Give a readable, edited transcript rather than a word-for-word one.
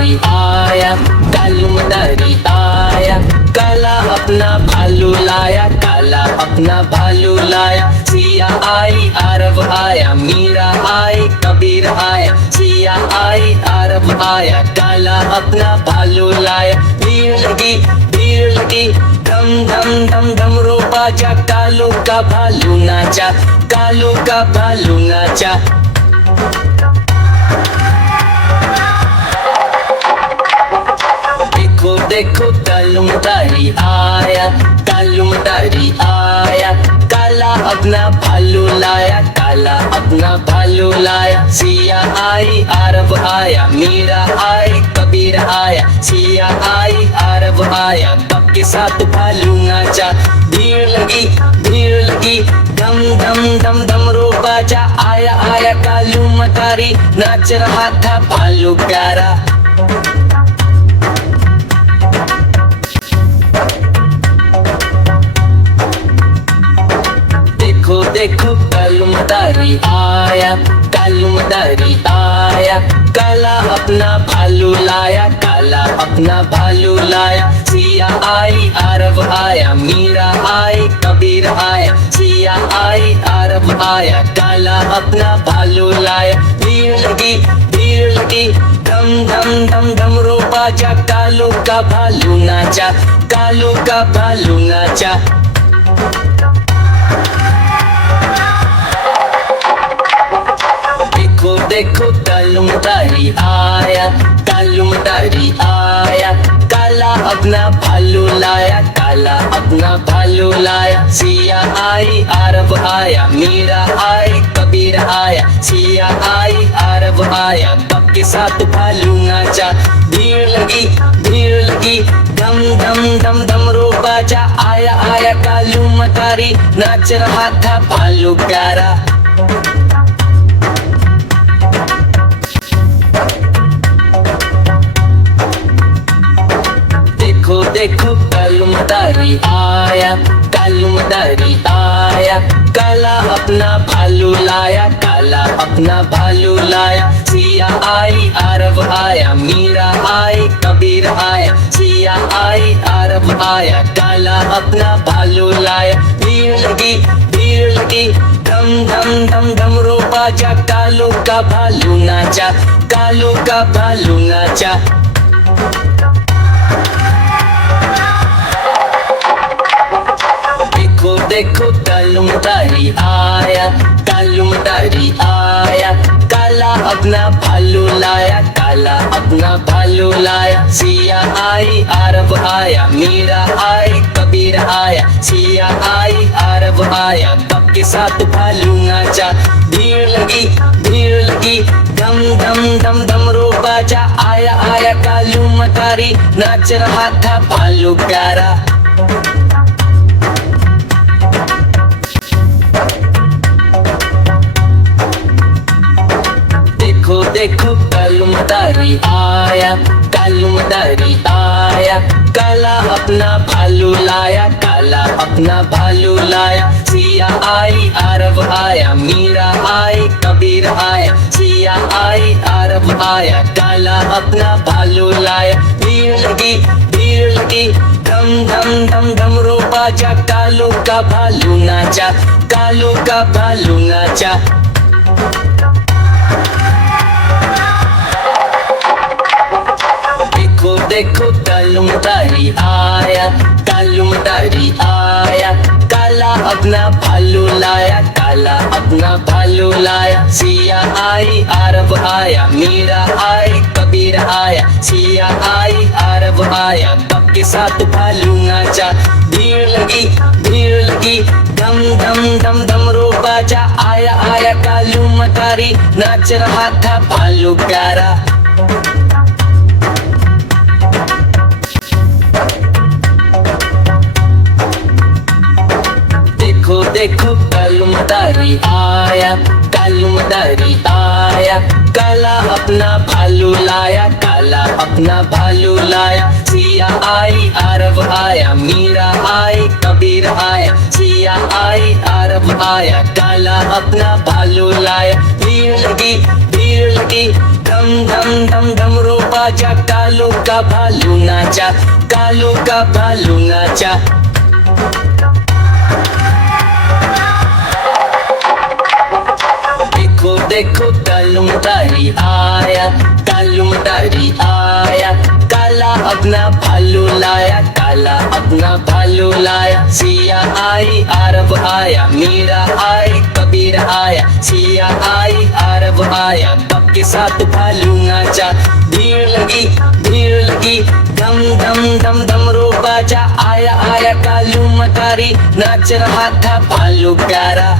मदारी आया, कालू मदारी आया, काला अपना भालू लाया, काला अपना भालू लाया। सिया आई अरब आया, मीरा आई कबीर आया, सिया आई अरब आया, काला अपना भालू लाया। भीड़ लगी धम धम धम डमरू बाजा, कालू का भालू नाचा, कालू का भालू नाचा। देखो देखो कालू मदारी आया, कालू मदारी आया, काला अपना भालू लाया, काला अपना भालू लाया। सिया आई अरब आया, मीरा आई कबीर आया, सिया आई अरब आया, कब के साथ भालू नाचा। भीड़ लगी धम धम धम डमरू बाजा, आया आया कालू मदारी, नाच रहा था भालू प्यारा। देखो देखो कालू मदारी आया, कालू मदारी आया, काला अपना भालू लाया, काला अपना भालू लाया। सिया आई अरब आया, मीरा आई कबीर आया, सिया आई अरब आया, काला अपना भालू लाया। भीड़ लगी धम धम धम डमरू बाजा, कालू का भालू नाचा, कालू का भालू नाचा। देखो देखो कालू मदारी आया, कालू मदारी आया, काला अपना भालू लाया, काला अपना भालू लाया। सिया आई अरब आया, मीरा आई कबीर आया, सिया आई अरब आया, कब के साथ भालू नाचा। भीड़ लगी धम धम धम डमरू बाजा, आया आया कालू मदारी, नाच रहा था भालू प्यारा। देखो देखो कालू मदारी आया, कालू मदारी आया, काला अपना भालू लाया, काला अपना भालू लाया। सिया आई अरब आया, मीरा आई कबीर आया, सिया आई अरब आया, काला अपना भालू लाया। भीड़ लगी धम धम धम डमरू बाजा, कालू का भालू नाचा, कालू का भालू नाचा। देखो देखो कालू मदारी आया, कालू मदारी आया, काला अपना भालू लाया, काला अपना भालू लाया। सिया आई अरब आया, मीरा आई कबीर आया, सिया आई अरब आया, कब के साथ भालू नाचा। भीड़ लगी धम धम धम डमरू बाजा, आया आया कालू मदारी, नाच रहा था भालू प्यारा। देखो देखो कालू मदारी आया, कालू मदारी आया, काला अपना भालू लाया, काला अपना भालू लाया। सिया आई अरब आया, मीरा आई कबीर आया, सिया आई अरब आया, काला अपना भालू लाया। भीड़ लगी धम धम धम डमरू बाजा, कालू का भालू नाचा, कालू का भालू नाचा। देखो देखो कालू मदारी आया, कालू मदारी आया, काला अपना भालू लाया, काला अपना भालू लाया। सिया आई अरब आया, मीरा आई कबीर आया, सिया आई अरब आया, कब के साथ भालू नाचा। भीड़ लगी धम धम धम डमरू बाजा, आया आया कालू मदारी, नाच रहा था भालू प्यारा। देखो देखो कालू मदारी आया, कालू मदारी आया, काला अपना भालू लाया, काला अपना भालू लाया। सिया आई अरब आया, मीरा आई कबीर आया, सिया आई अरब आया, काला अपना भालू लाया। भीड़ लगी धम धम धम डमरू बाजा, कालू का भालू नाचा, कालू का भालू नाचा। देखो देखो कलमदारी आया, कलमदारी आया, काला अपना भालू लाया, काला अपना भालू लाया। सिया आई अरब आया, मीरा आई कबीर आया, सिया आई अरब आया, बप के साथ भालू नाचा। भीड़ लगी धम धम धम डमरू बाजा, आया आया कालू मदारी, नाच रहा था भालू प्यारा।